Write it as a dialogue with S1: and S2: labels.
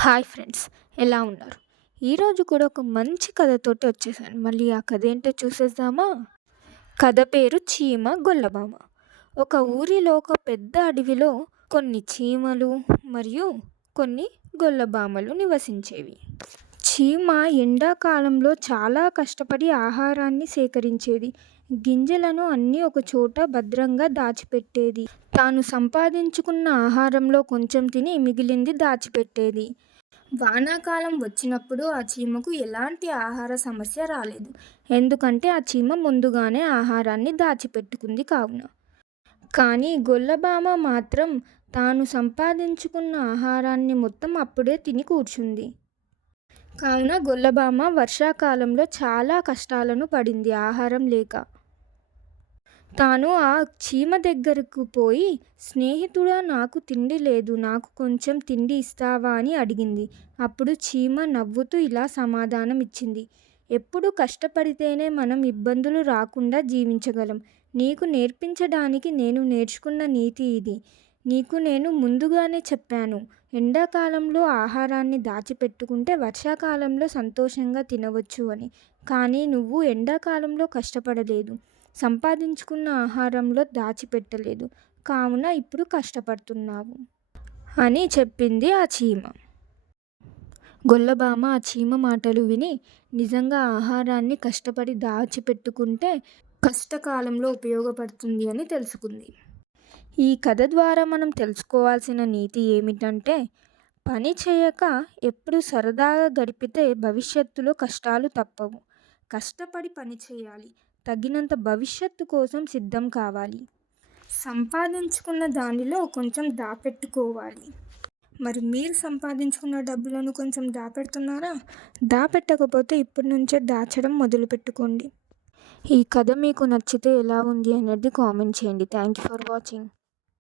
S1: Hi friends ఎలా ఉన్నారు? ఈరోజు కూడా ఒక మంచి కథతోటి వచ్చేసాను. మళ్ళీ ఆ కథ ఏంటో చూసేద్దామా? కథ పేరు చీమ గొల్లబామ. ఒక ఊరిలో ఒక పెద్ద అడవిలో కొన్ని చీమలు మరియు కొన్ని గొల్లబామలు నివసించేవి. చీమ ఎండాకాలంలో చాలా కష్టపడి ఆహారాన్ని సేకరించేది. గింజలను అన్నీ ఒక చోట భద్రంగా దాచిపెట్టేది. తాను సంపాదించుకున్న ఆహారంలో కొంచెం తిని మిగిలింది దాచిపెట్టేది. వానాకాలం వచ్చినప్పుడు ఆ చీమకు ఎలాంటి ఆహార సమస్య రాలేదు. ఎందుకంటే ఆ చీమ ముందుగానే ఆహారాన్ని దాచిపెట్టుకుంది కావున. కానీ గొల్లబామ మాత్రం తాను సంపాదించుకున్న ఆహారాన్ని మొత్తం అప్పుడే తిని కూర్చుంది. కావున గొల్లబామ వర్షాకాలంలో చాలా కష్టాలను పడింది ఆహారం లేక. తాను ఆ చీమ దగ్గరకు పోయి స్నేహితుడా నాకు తిండి లేదు నాకు కొంచెం తిండి ఇస్తావా? అని అడిగింది. అప్పుడు చీమ నవ్వుతూ ఇలా సమాధానం ఇచ్చింది ఎప్పుడు కష్టపడితేనే మనం ఇబ్బందులు రాకుండా జీవించగలం. నీకు నేర్పించడానికి నేను నేర్చుకున్న నీతి ఇది. నీకు నేను ముందుగానే చెప్పాను. ఎండాకాలంలో ఆహారాన్ని దాచిపెట్టుకుంటే వర్షాకాలంలో సంతోషంగా తినవచ్చు అని. కానీ నువ్వు ఎండాకాలంలో కష్టపడలేదు. సంపాదించుకున్న ఆహారంలో దాచిపెట్టలేదు. కావున ఇప్పుడు కష్టపడుతున్నావు అని చెప్పింది ఆ చీమ. గొల్లబామ ఆ చీమ మాటలు విని నిజంగా ఆహారాన్ని కష్టపడి దాచిపెట్టుకుంటే కష్టకాలంలో ఉపయోగపడుతుంది అని తెలుసుకుంది. ఈ కథ ద్వారా మనం తెలుసుకోవాల్సిన నీతి ఏమిటంటే పని చేయక ఎప్పుడు సరదాగా గడిపితే భవిష్యత్తులో కష్టాలు తప్పవు. కష్టపడి పని చేయాలి. తగినంత భవిష్యత్తు కోసం సిద్ధం కావాలి. సంపాదించుకున్న దానిలో కొంచెం దాపెట్టుకోవాలి. మరి మీరు సంపాదించుకున్న డబ్బులను కొంచెం దాపెడుతున్నారా? దాపెట్టకపోతే ఇప్పటి నుంచే దాచడం మొదలుపెట్టుకోండి. ఈ కథ మీకు నచ్చితే ఎలా ఉంది అనేది కామెంట్ చేయండి. Thank you for watching.